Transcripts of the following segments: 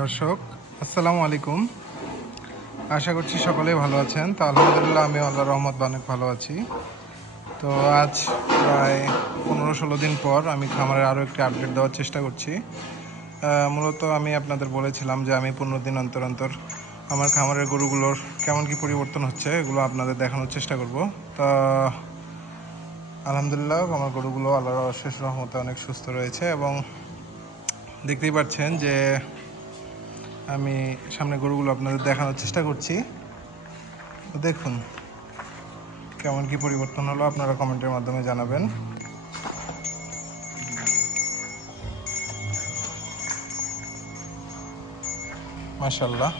দর্শক আসসালামু আলাইকুম। আশা করছি সকলেই ভালো আছেন। তো আলহামদুলিল্লাহ আমি আল্লাহর রহমত অনেক ভালো আছি। তো আজ প্রায় 15-16 দিন পর আমি খামারের আরও একটি আপডেট দেওয়ার চেষ্টা করছি। মূলত আমি আপনাদের বলেছিলাম যে আমি 15 দিন অন্তর অন্তর আমার খামারের গরুগুলোর কেমন কি পরিবর্তন হচ্ছে এগুলো আপনাদের দেখানোর চেষ্টা করব। তো আলহামদুলিল্লাহ আমার গরুগুলো আল্লাহর অশেষ রহমতে অনেক সুস্থ রয়েছে এবং দেখতেই পাচ্ছেন যে আমি সামনে গরুগুলো আপনাদের দেখানোর চেষ্টা করছি। তো দেখুন কেমন কি পরিবর্তন হলো, আপনারা কমেন্টের মাধ্যমে জানাবেন। মাশাল্লাহ,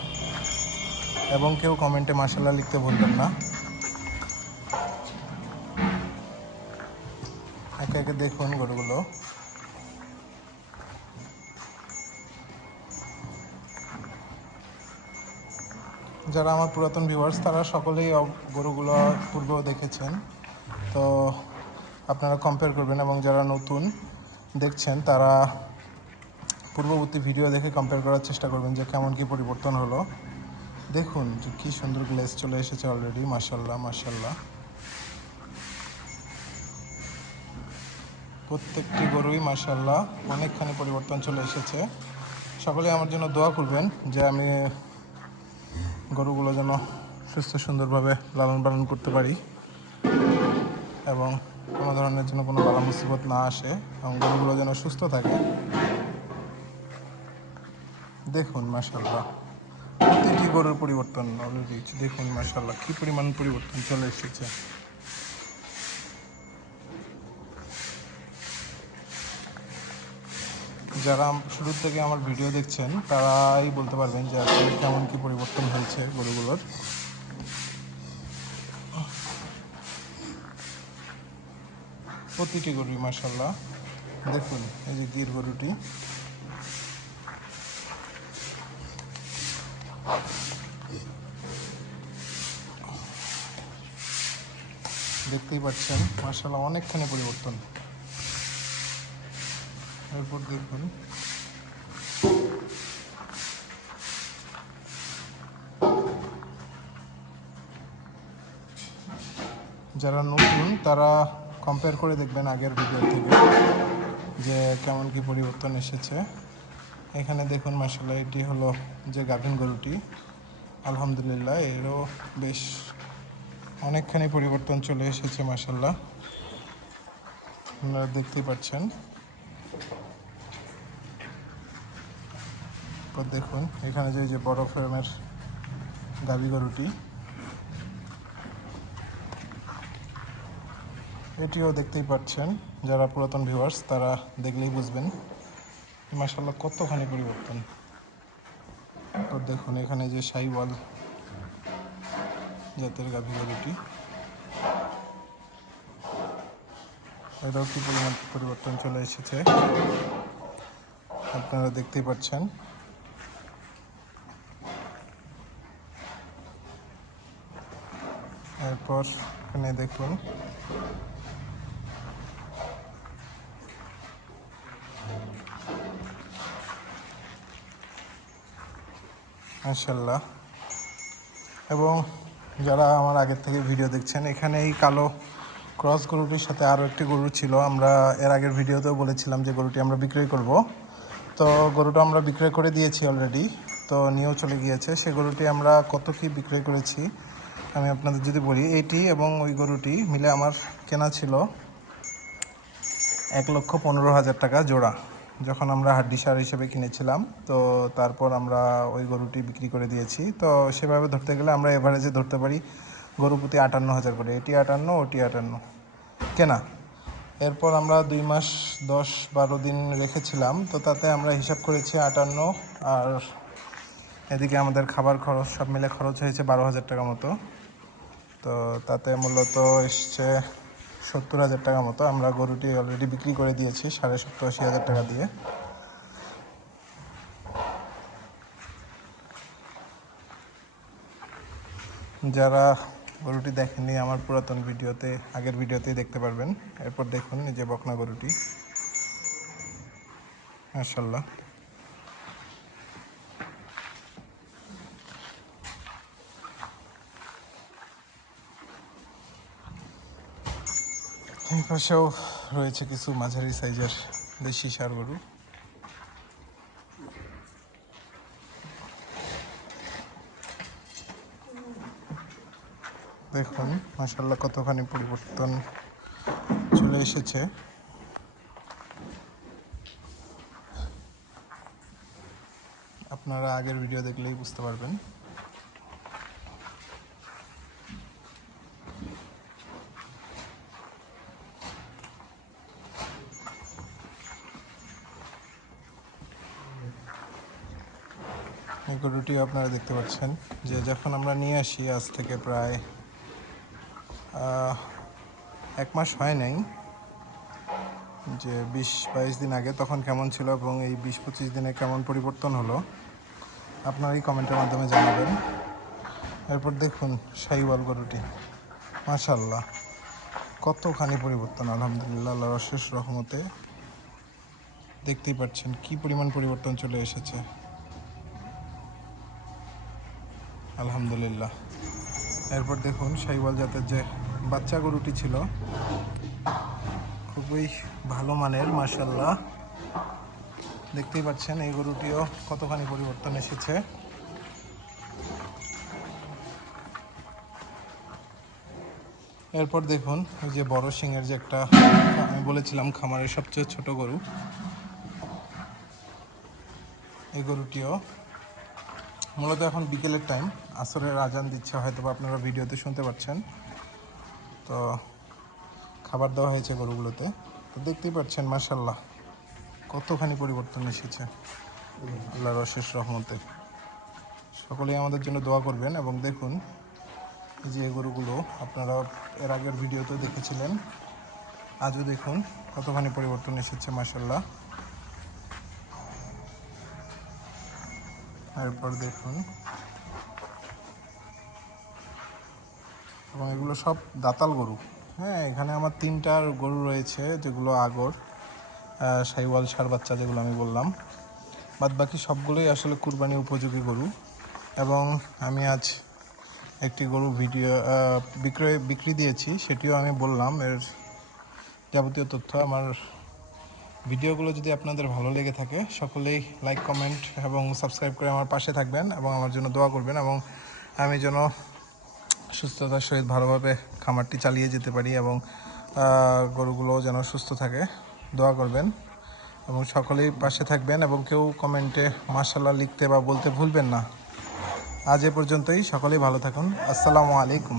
এবং কেউ কমেন্টে মাশাল্লাহ লিখতে ভুলবেন না। একে একে দেখুন গরুগুলো। যারা আমার পুরাতন ভিউয়ার্স তারা সকলেই গরুগুলো পূর্বেও দেখেছেন, তো আপনারা কম্পেয়ার করবেন, এবং যারা নতুন দেখছেন তারা পূর্ববর্তী ভিডিও দেখে কম্পেয়ার করার চেষ্টা করবেন যে কেমন কি পরিবর্তন হলো। দেখুন যে কী সুন্দর গ্লেজ চলে এসেছে অলরেডি। মাশাল্লাহ মাশাল্লাহ, প্রত্যেকটি গরুই মাশাল্লাহ অনেকখানি পরিবর্তন চলে এসেছে। সকলে আমার জন্য দোয়া করবেন যে আমি গরুগুলো যেন সুস্থ সুন্দরভাবে লালন পালন করতে পারি এবং কোনো ধরনের যেন কোনো বালা মুসিবত না আসে এবং গরুগুলো যেন সুস্থ থাকে। দেখুন মাশাল্লাহ প্রতিটি গরুর পরিবর্তন অলরেডি দেখুন মাশাল্লাহ কী পরিমাণ পরিবর্তন চলে এসেছে। যারা শুরু থেকে আমার ভিডিও দেখছেন তারাই বলতে পারবেন যে আসলে কেমন কি পরিবর্তন হয়েছে গরুগুলোর। প্রতিটি গরুই মাশাল্লাহ। দেখুন এই যে গির গরুটি, দেখতেই পাচ্ছেন মাশাল্লাহ অনেকখানি পরিবর্তন। এরপর দেখুন যারা নতুন তারা কম্পেয়ার করে দেখবেন আগের ভিডিও থেকে যে কেমন কি পরিবর্তন এসেছে। এখানে দেখুন মাশাল্লাহ এটি হলো যে গাভিন গরুটি, আলহামদুলিল্লাহ এরও বেশ অনেকখানি পরিবর্তন চলে এসেছে মাশাল্লাহ, আপনারা দেখতেই পাচ্ছেন। তো দেখুন এখানে যে বড় ফ্রেমের গাভী গরুটি, এটিও দেখতেই পাচ্ছেন। যারা পুরাতন ভিউয়ার্স তারা দেখলেই বুঝবেন মাশাল্লাহ কতখানি পরিবর্তন। তো দেখুন এখানে যে শাহিওয়াল জাতের গাভী গরুটি, এটাও কি পরিমাণ পরিবর্তন চলে এসেছে আপনারা দেখতেই পাচ্ছেন। এরপর এখানে দেখুন মাশাল্লাহ। এবং যারা আমার আগের থেকে ভিডিও দেখছেন, এখানে এই কালো ক্রস গরুটির সাথে আরও একটি গরু ছিল। আমরা এর আগের ভিডিওতেও বলেছিলাম যে গরুটি আমরা বিক্রয় করব। তো গরুটা আমরা বিক্রয় করে দিয়েছি অলরেডি, তো নিয়েও চলে গিয়েছে। সে গরুটি আমরা কত কি বিক্রয় করেছি আমি আপনাদের যদি বলি, এটি এবং ওই গরুটি মিলে আমার কেনা ছিল 1,15,000 টাকা জোড়া, যখন আমরা হাড্ডি সার হিসেবে কিনেছিলাম। তো তারপর আমরা ওই গরুটি বিক্রি করে দিয়েছি। তো সেভাবে ধরতে গেলে আমরা এভারেজে ধরতে পারি গরু প্রতি 58,000 করে, এটি 58 ওটি 58 কেনা। এরপর আমরা 2 মাস 10-12 দিন রেখেছিলাম, তো তাতে আমরা হিসাব করেছি 58, আর এদিকে আমাদের খাবার খরচ সব মিলে খরচ হয়েছে 12,000 টাকা মতো। তো তাতে মূলত এসছে 70,000 টাকা মতো। আমরা গরুটি অলরেডি বিক্রি করে দিয়েছি 70,000-80,000 টাকা দিয়ে। যারা গরুটি দেখেননি আমার পুরাতন ভিডিওতে, আগের ভিডিওতেই দেখতে পারবেন। এরপর দেখুন এই যে বকনা গরুটি, মাশাল্লাহ পাশেও রয়েছে কিছু মাঝারি সাইজের দেশি ষাঁড় গরু। দেখুন মাশাআল্লাহ কতখানি পরিবর্তন চলে এসেছে। আপনারা আগের ভিডিও দেখলেই বুঝতে পারবেন। এই গরুটিও আপনারা দেখতে পাচ্ছেন যে যখন আমরা নিয়ে আসি আজ থেকে প্রায় 1 মাস হয় নাই, যে 20-22 দিন আগে তখন কেমন ছিল এবং এই 20-25 দিনে কেমন পরিবর্তন হলো আপনারাই কমেন্টের মাধ্যমে জানাবেন। এরপর দেখুন শাহিওয়াল গরুটি, মাশাআল্লাহ কতখানি পরিবর্তন, আলহামদুলিল্লাহ আল্লাহর অশেষ রহমতে। দেখতেই পাচ্ছেন কি পরিমাণ পরিবর্তন চলে এসেছে, আলহামদুলিল্লাহ। এরপর দেখুন শাহিওয়াল জাতের যে বাচ্চা গরুটি ছিল, খুবই ভালো মানের, মাশাআল্লাহ। দেখতেই পাচ্ছেন এই গরুটিও কতখানি পরিবর্তন এসেছে। এরপর দেখুন ওই যে বড় সিংয়ের যে একটা, আমি বলেছিলাম খামারের সবচেয়ে ছোট গরু, এই গরুটিও মূলত এখন বিকেলের টাইম, আসরের আজান দিচ্ছে, হয়তো আপনারা ভিডিওতে শুনতে পাচ্ছেন। তো খাবার দেওয়া হয়েছে গরুগুলোতে, তো দেখতেই পাচ্ছেন মাশাআল্লাহ কতখানি পরিবর্তন এসেছে আল্লাহর অশেষ রহমতে। সকলেই আমাদের জন্য দোয়া করবেন। এবং দেখুন যে গরুগুলো আপনারা এর আগের ভিডিওতে দেখেছিলেন, আজও দেখুন কতখানি পরিবর্তন এসেছে মাশাআল্লাহ। এরপর দেখুন, এবং এগুলো সব দাতাল গরু। হ্যাঁ, এখানে আমার 3টার গরু রয়েছে যেগুলো আগর শাহিওয়াল ষাঁড় বাচ্চা যেগুলো আমি বললাম, বাদ বাকি সবগুলোই আসলে কুরবানি উপযোগী গরু। এবং আমি আজ একটি গরু ভিডিও বিক্রি দিয়েছি, সেটিও আমি বললাম। এর যাবতীয় তথ্য, আমার ভিডিওগুলো যদি আপনাদের ভালো লেগে থাকে সকলেই লাইক, কমেন্ট এবং সাবস্ক্রাইব করে আমার পাশে থাকবেন এবং আমার জন্য দোয়া করবেন, এবং আমি যেন সুস্থতার সহিত ভালোভাবে খামারটি চালিয়ে যেতে পারি এবং গরুগুলোও যেন সুস্থ থাকে, দোয়া করবেন এবং সকলেই পাশে থাকবেন। এবং কেউ কমেন্টে মাশাআল্লাহ লিখতে বা বলতে ভুলবেন না। আজ এ পর্যন্তই, সকলেই ভালো থাকুন। আসসালামু আলাইকুম।